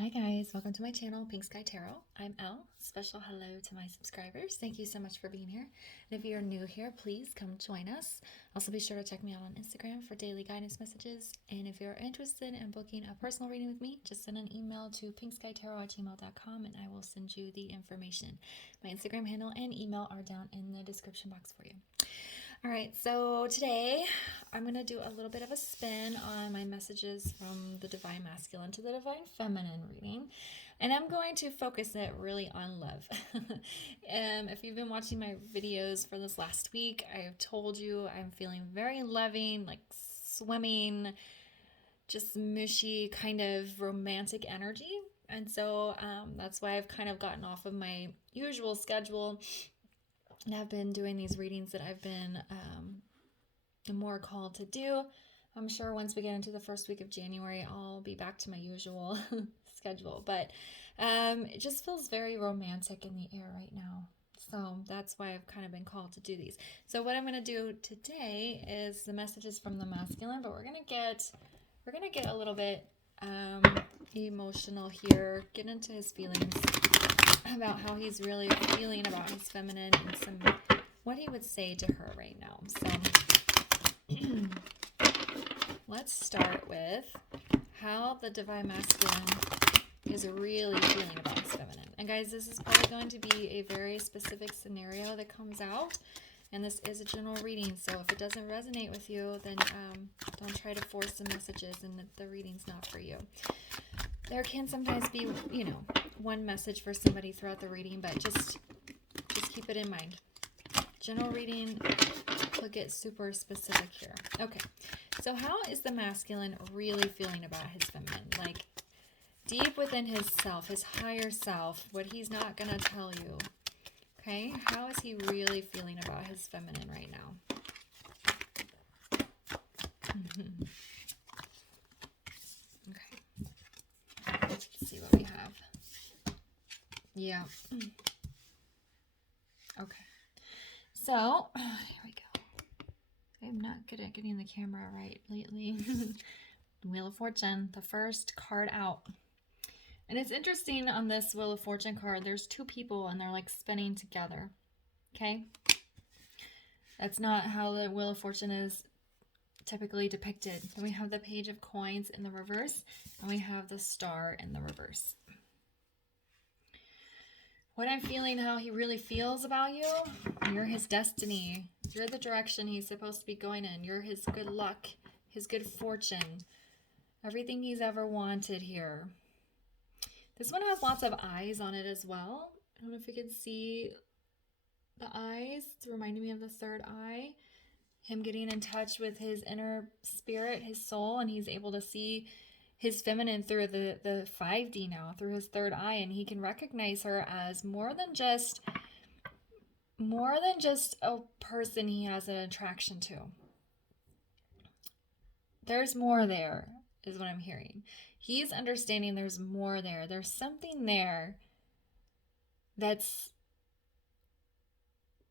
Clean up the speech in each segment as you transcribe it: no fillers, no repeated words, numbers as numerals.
Hi guys, welcome to my channel, Pink Sky Tarot. I'm Elle. Special hello to my subscribers. Thank you so much for being here. And if you're new here, please come join us. Also be sure to check me out on Instagram for daily guidance messages. And if you're interested in booking a personal reading with me, just send an email to pinkskytarot@gmail.com and I will send you the information. My Instagram handle and email are down in the description box for you. All right, so today I'm going to do a little bit of a spin on my messages from the Divine Masculine to the Divine Feminine reading, and I'm going to focus it really on love. If you've been watching my videos for this last week, I've told you I'm feeling very loving, like swimming, just mushy kind of romantic energy, and so that's why I've kind of gotten off of my usual schedule. And I've been doing these readings that I've been more called to do. I'm sure once we get into the first week of January, I'll be back to my usual schedule. But it just feels very romantic in the air right now. So that's why I've kind of been called to do these. So what I'm going to do today is the messages from the masculine, but we're going to get a little bit emotional here, get into his feelings about how he's really feeling about his feminine and what he would say to her right now. So let's start with how the Divine Masculine is really feeling about his feminine. And guys, this is probably going to be a very specific scenario that comes out, and this is a general reading, so if it doesn't resonate with you, then don't try to force the messages and the reading's not for you. There can sometimes be, one message for somebody throughout the reading, but just keep it in mind. General reading could get super specific here. Okay, so how is the masculine really feeling about his feminine? Like, deep within his self, his higher self, what he's not going to tell you. Okay, how is he really feeling about his feminine right now? Let's see what we have. Yeah. Okay. So, here we go. I'm not good at getting the camera right lately. Wheel of Fortune, the first card out. And it's interesting on this Wheel of Fortune card, there's two people and they're like spinning together. Okay? That's not how the Wheel of Fortune is typically depicted. Then we have the Page of Coins in the reverse, and we have the Star in the reverse. What I'm feeling, how he really feels about you, you're his destiny. You're the direction he's supposed to be going in. You're his good luck, his good fortune, everything he's ever wanted here. This one has lots of eyes on it as well. I don't know if you can see the eyes. It's reminding me of the third eye. Him getting in touch with his inner spirit, his soul, and he's able to see his feminine through the 5D now, through his third eye, and he can recognize her as more than just a person he has an attraction to. There's more there, is what I'm hearing. He's understanding there's more there. There's something there that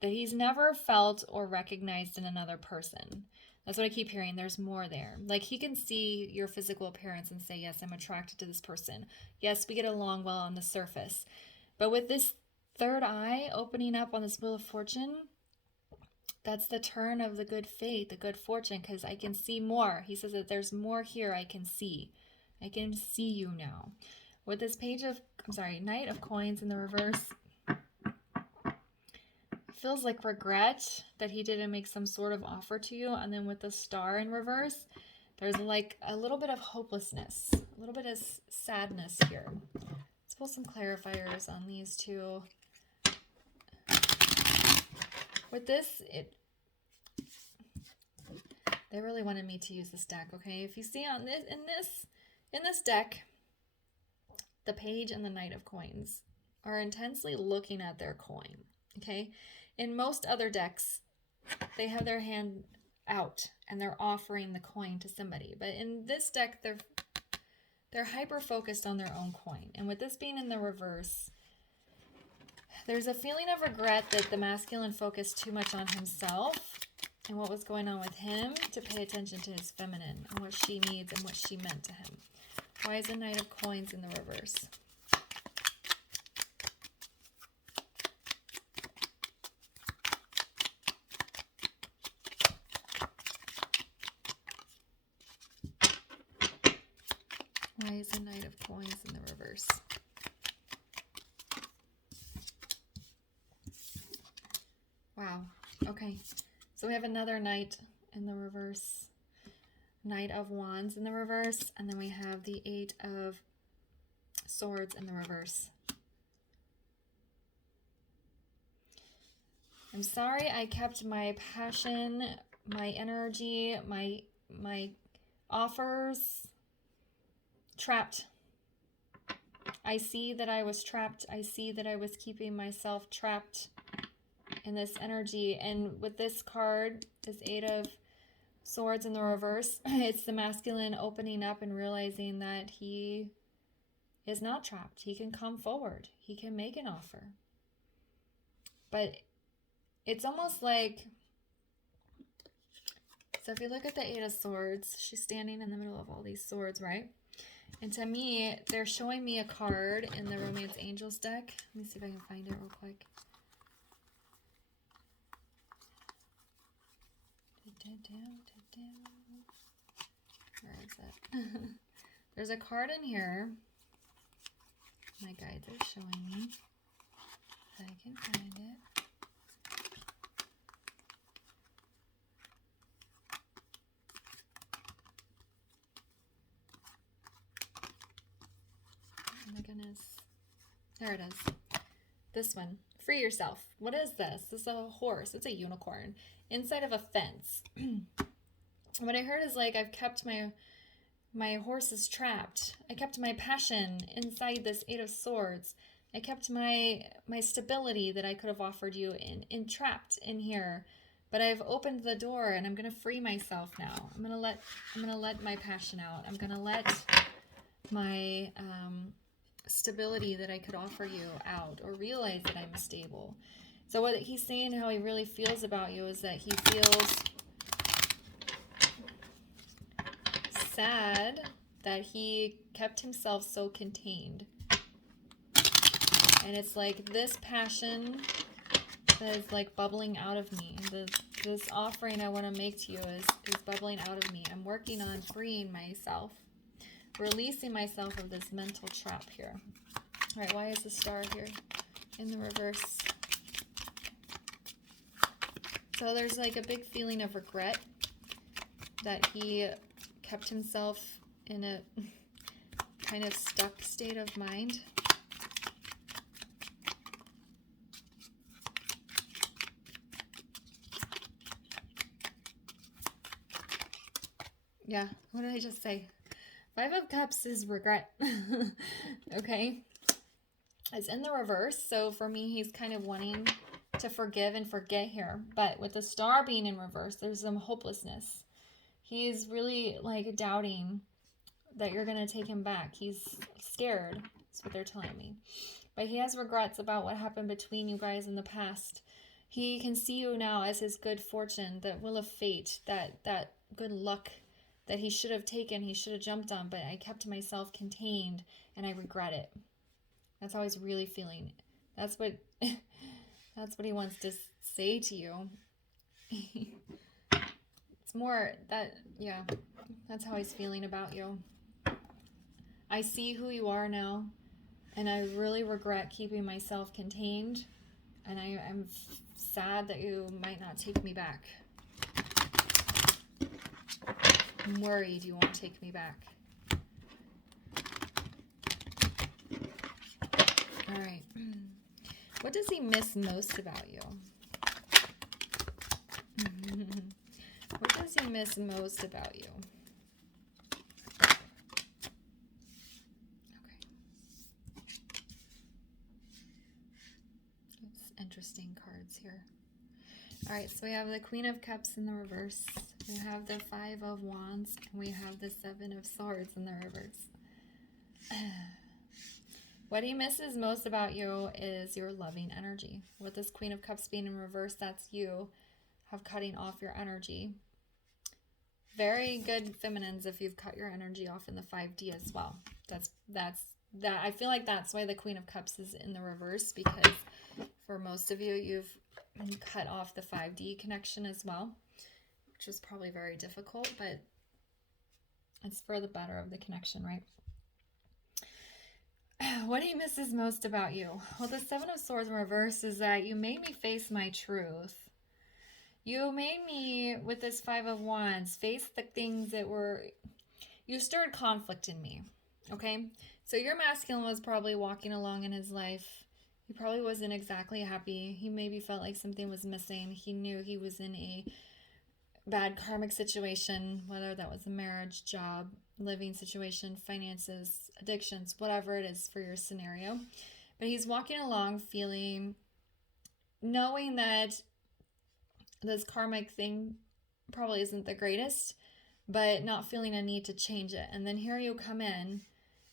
he's never felt or recognized in another person. That's what I keep hearing. There's more there. Like, he can see your physical appearance and say, yes, I'm attracted to this person. Yes, we get along well on the surface. But with this third eye opening up on this Wheel of Fortune, that's the turn of the good fate, the good fortune, because I can see more. He says that there's more here I can see. I can see you now. With this Knight of Coins in the reverse, feels like regret that he didn't make some sort of offer to you. And then with the Star in reverse, there's like a little bit of hopelessness, a little bit of sadness here. Let's pull some clarifiers on these two. With this, they really wanted me to use this deck, okay? If you see on this in this deck, the Page and the Knight of Coins are intensely looking at their coin, okay? In most other decks, they have their hand out and they're offering the coin to somebody. But in this deck, they're hyper-focused on their own coin. And with this being in the reverse, there's a feeling of regret that the masculine focused too much on himself and what was going on with him to pay attention to his feminine and what she needs and what she meant to him. Why is the Knight of Coins in the reverse? Why is the Knight of Coins in the reverse? Wow. Okay. So we have another Knight in the reverse. Knight of Wands in the reverse. And then we have the Eight of Swords in the reverse. I'm sorry I kept my passion, my energy, my offers trapped. I see that I was trapped. I see that I was keeping myself trapped in this energy. And with this card, this Eight of Swords in the reverse, it's the masculine opening up and realizing that he is not trapped. He can come forward. He can make an offer. But it's almost like, so if you look at the Eight of Swords, she's standing in the middle of all these swords, right? And to me, they're showing me a card in the Romance Angels deck. Let me see if I can find it real quick. Where is it? There's a card in here. My guides are showing me. I can find it. Oh my goodness. There it is. This one. Free yourself. What is this? This is a horse. It's a unicorn inside of a fence. What I heard is like I've kept my horses trapped. I kept my passion inside this Eight of Swords. I kept my stability that I could have offered you trapped in here. But I've opened the door and I'm gonna free myself now. I'm gonna let my passion out. I'm gonna let my stability that I could offer you out, or realize that I'm stable. So what he's saying, how he really feels about you, is that he feels sad that he kept himself so contained. And it's like this passion that is like bubbling out of me. This offering I want to make to you is bubbling out of me. I'm working on freeing myself, releasing myself of this mental trap here. All right, why is the Star here in the reverse? So there's like a big feeling of regret that he kept himself in a kind of stuck state of mind. Yeah, what did I just say? Five of Cups is regret. Okay. It's in the reverse. So for me, he's kind of wanting to forgive and forget here. But with the Star being in reverse, there's some hopelessness. He's really like doubting that you're going to take him back. He's scared. That's what they're telling me. But he has regrets about what happened between you guys in the past. He can see you now as his good fortune, that wheel of fate, that good luck that he should have taken, he should have jumped on, but I kept myself contained and I regret it. That's how he's really feeling. That's what he wants to say to you. It's more that, yeah, that's how he's feeling about you. I see who you are now, and I really regret keeping myself contained, and I'm sad that you might not take me back. I'm worried you won't take me back. All right. What does he miss most about you? What does he miss most about you? Okay. It's interesting cards here. All right, so we have the Queen of Cups in the reverse. We have the Five of Wands, and we have the Seven of Swords in the reverse. What he misses most about you is your loving energy. With this Queen of Cups being in reverse, that's you have cutting off your energy. Very good feminines if you've cut your energy off in the 5D as well. That I feel like that's why the Queen of Cups is in the reverse, because for most of you, you've cut off the 5D connection as well, which is probably very difficult, but it's for the better of the connection, right? What he misses most about you? Well, the Seven of Swords in reverse is that you made me face my truth. You made me, with this Five of Wands, face the things that were... You stirred conflict in me, okay? So your masculine was probably walking along in his life. He probably wasn't exactly happy. He maybe felt like something was missing. He knew he was in a bad karmic situation, whether that was a marriage, job, living situation, finances, addictions, whatever it is for your scenario. But he's walking along feeling, knowing that this karmic thing probably isn't the greatest, but not feeling a need to change it. And then here you come in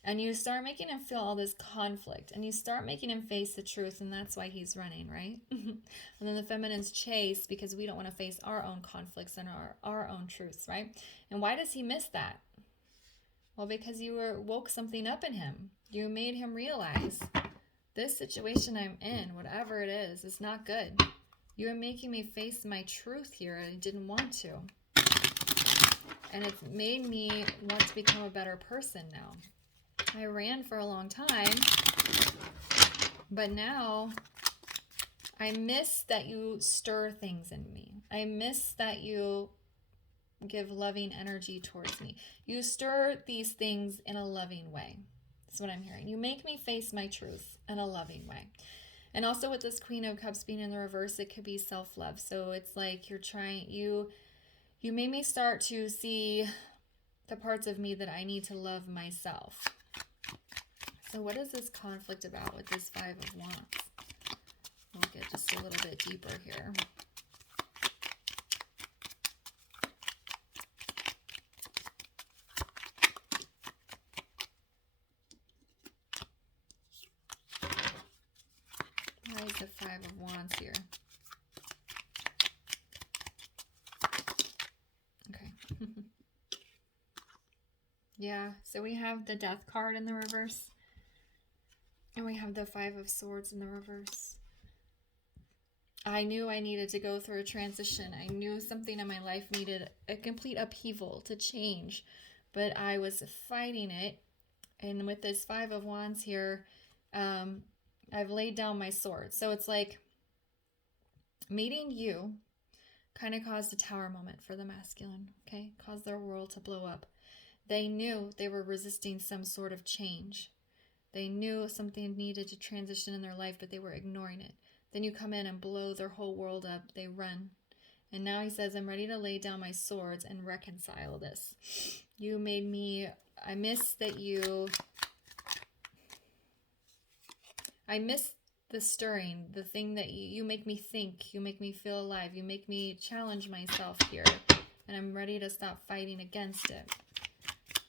and you start making him feel all this conflict, and you start making him face the truth, and that's why he's running, right? And then the feminines chase because we don't want to face our own conflicts and our own truths, right? And why does he miss that? Well, because you woke something up in him. You made him realize this situation I'm in, whatever it is not good. You're making me face my truth here. I didn't want to. And it's made me want to become a better person now. I ran for a long time, but now I miss that you stir things in me. I miss that you give loving energy towards me. You stir these things in a loving way. That's what I'm hearing. You make me face my truth in a loving way. And also with this Queen of Cups being in the reverse, it could be self-love. So it's like you're trying, you made me start to see the parts of me that I need to love myself. So what is this conflict about with this Five of Wands? We'll get just a little bit deeper here. Why is the Five of Wands here? Okay. Yeah, so we have the Death card in the reverse. And we have the Five of Swords in the reverse. I knew I needed to go through a transition. I knew something in my life needed a complete upheaval to change. But I was fighting it. And with this Five of Wands here, I've laid down my sword. So it's like meeting you kind of caused a tower moment for the masculine, okay? Caused their world to blow up. They knew they were resisting some sort of change. They knew something needed to transition in their life, but they were ignoring it. Then you come in and blow their whole world up. They run. And now he says, I'm ready to lay down my swords and reconcile this. You made me, I miss that you, I miss the stirring, the thing that you make me think, you make me feel alive, you make me challenge myself here. And I'm ready to stop fighting against it.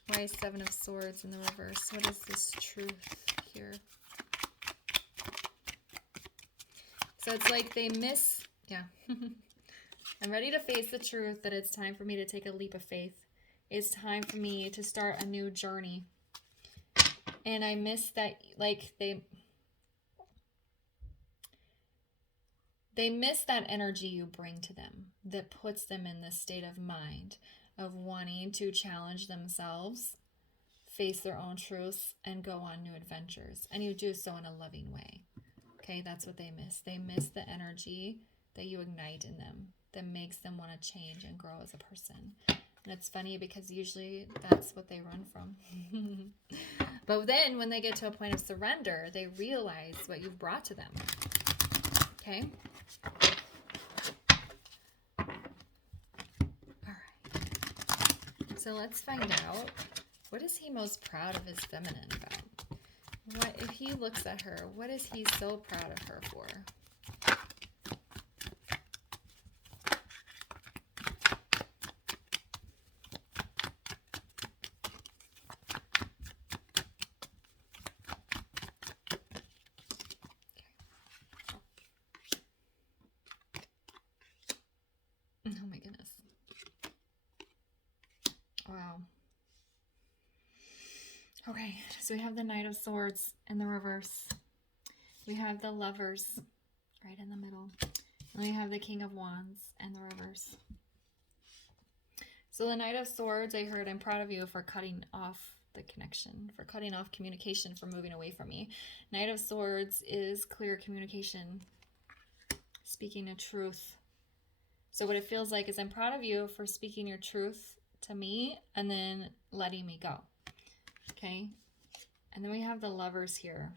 Why is Seven of Swords in the reverse? What is this truth here? So it's like they miss, yeah. I'm ready to face the truth that it's time for me to take a leap of faith. It's time for me to start a new journey. And I miss that, like, they miss that energy you bring to them that puts them in this state of mind of wanting to challenge themselves, face their own truths, and go on new adventures. And you do so in a loving way. Okay, that's what they miss. They miss the energy that you ignite in them that makes them want to change and grow as a person. And it's funny because usually that's what they run from. But then when they get to a point of surrender, they realize what you've brought to them. Okay? So let's find out, what is he most proud of his feminine about? What if he looks at her, what is he so proud of her for? Oh my goodness. So we have the Knight of Swords in the reverse. We have the Lovers right in the middle. And we have the King of Wands in the reverse. So the Knight of Swords, I heard, I'm proud of you for cutting off the connection, for cutting off communication, for moving away from me. Knight of Swords is clear communication, speaking a truth. So what it feels like is I'm proud of you for speaking your truth to me and then letting me go. Okay? And then we have the Lovers here.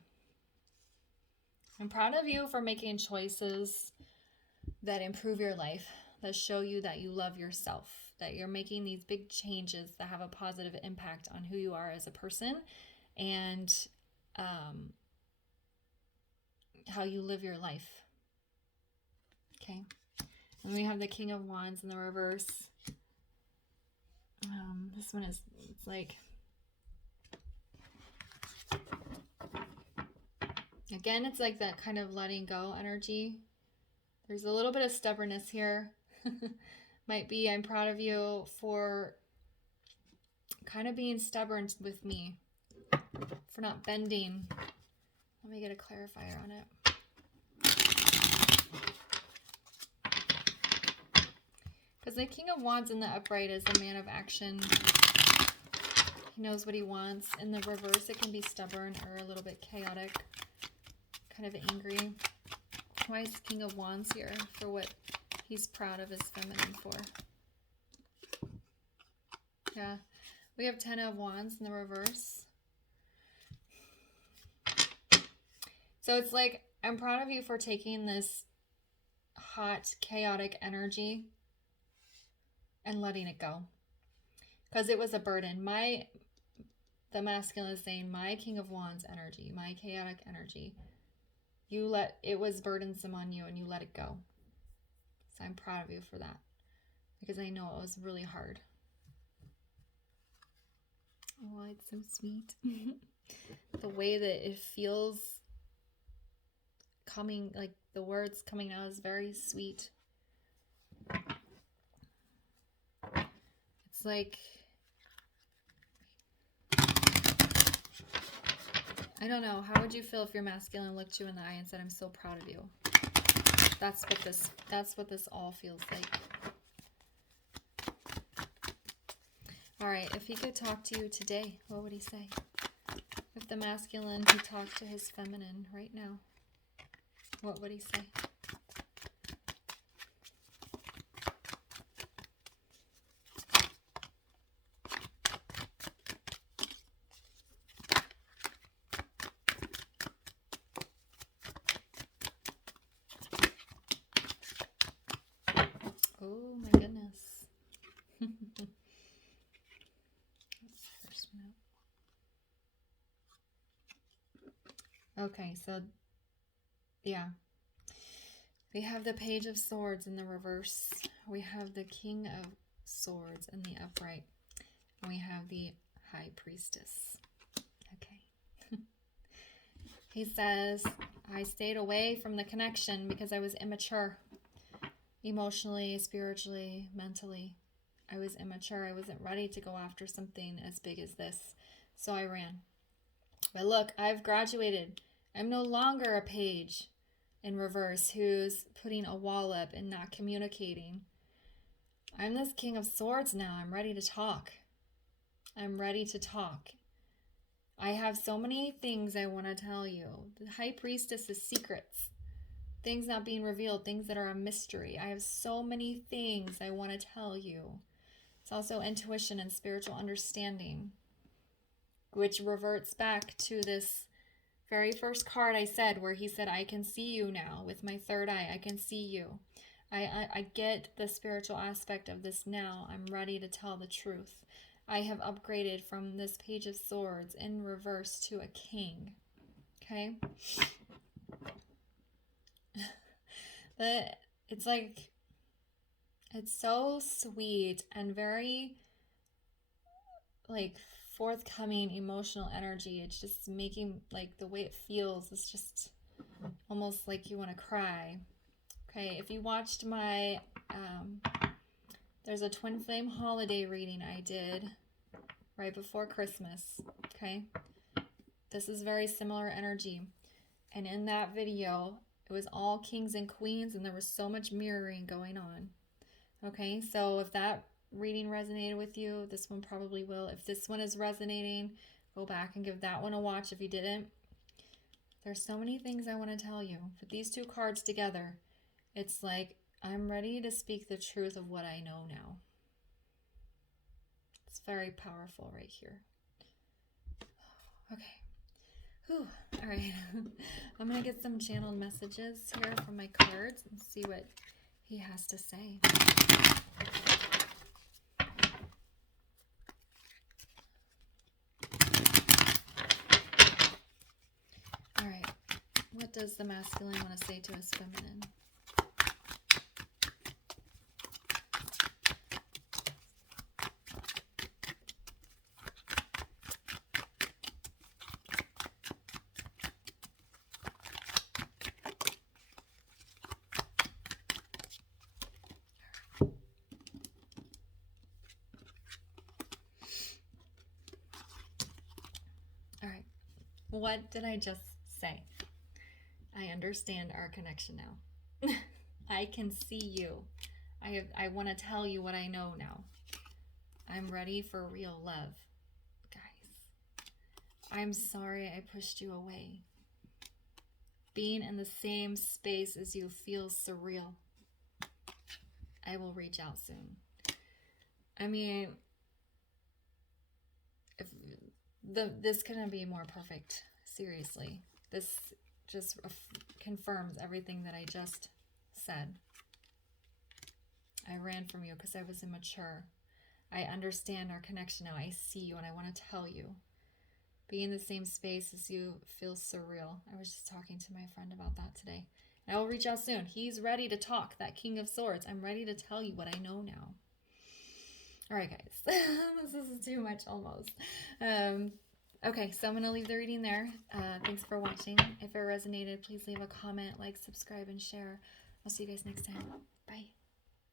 I'm proud of you for making choices that improve your life, that show you that you love yourself, that you're making these big changes that have a positive impact on who you are as a person and how you live your life. Okay. And we have the King of Wands in the reverse. This one is, it's like, again, it's like that kind of letting go energy. There's a little bit of stubbornness here. Might be, I'm proud of you for kind of being stubborn with me, for not bending. Let me get a clarifier on it. Because the King of Wands in the upright is a man of action. He knows what he wants. In the reverse, it can be stubborn or a little bit chaotic, kind of angry. Why is King of Wands here? For what he's proud of his feminine for. Yeah. We have 10 of Wands in the reverse. So it's like, I'm proud of you for taking this hot, chaotic energy and letting it go. Because it was a burden. The masculine is saying, my King of Wands energy, my chaotic energy, it was burdensome on you and you let it go. So I'm proud of you for that. Because I know it was really hard. Oh, it's so sweet. The way that it feels coming, like the words coming out is very sweet. It's like, I don't know, how would you feel if your masculine looked you in the eye and said, I'm so proud of you? That's what this all feels like. All right, if he could talk to you today, what would he say? If the masculine could talk to his feminine right now, what would he say? Oh my goodness. First one out. Okay, so yeah. We have the Page of Swords in the reverse. We have the King of Swords in the upright. And we have the High Priestess. Okay. He says, I stayed away from the connection because I was immature. Emotionally, spiritually, mentally. I was immature. I wasn't ready to go after something as big as this. So I ran. But look, I've graduated. I'm no longer a page in reverse who's putting a wall up and not communicating. I'm this King of Swords now. I'm ready to talk. I'm ready to talk. I have so many things I want to tell you. The High Priestess is secrets. Things not being revealed, things that are a mystery. I have so many things I want to tell you. It's also intuition and spiritual understanding, which reverts back to this very first card I said, where he said, I can see you now with my third eye. I can see you. I get the spiritual aspect of this now. I'm ready to tell the truth. I have upgraded from this Page of Swords in reverse to a king. Okay? It's like, it's so sweet and very like forthcoming emotional energy. It's just making, like, the way it feels, it's just almost like you want to cry. Okay, if you watched my there's a twin flame holiday reading I did right before Christmas. Okay, This is very similar energy. And in that video, it was all kings and queens, and there was so much mirroring going on. Okay, so if that reading resonated with you, this one probably will. If this one is resonating, go back and give that one a watch if you didn't. There's so many things I want to tell you. With these two cards together, it's like, I'm ready to speak the truth of what I know now. It's very powerful right here. Okay. Whew. All right. I'm going to get some channeled messages here from my cards and see what he has to say. All right. What does the masculine want to say to his feminine? All right. What did I just say? I understand our connection now. I can see you. I want to tell you what I know now. I'm ready for real love. Guys, I'm sorry I pushed you away. Being in the same space as you feels surreal. I will reach out soon. I mean, if this couldn't be more perfect. Seriously. This just confirms everything that I just said. I ran from you because I was immature. I understand our connection now. I see you and I want to tell you. Being in the same space as you feels surreal. I was just talking to my friend about that today. And I will reach out soon. He's ready to talk, that King of Swords. I'm ready to tell you what I know now. All right, guys. This is too much almost. Okay, so I'm going to leave the reading there. Thanks for watching. If it resonated, please leave a comment, like, subscribe, and share. I'll see you guys next time. Bye.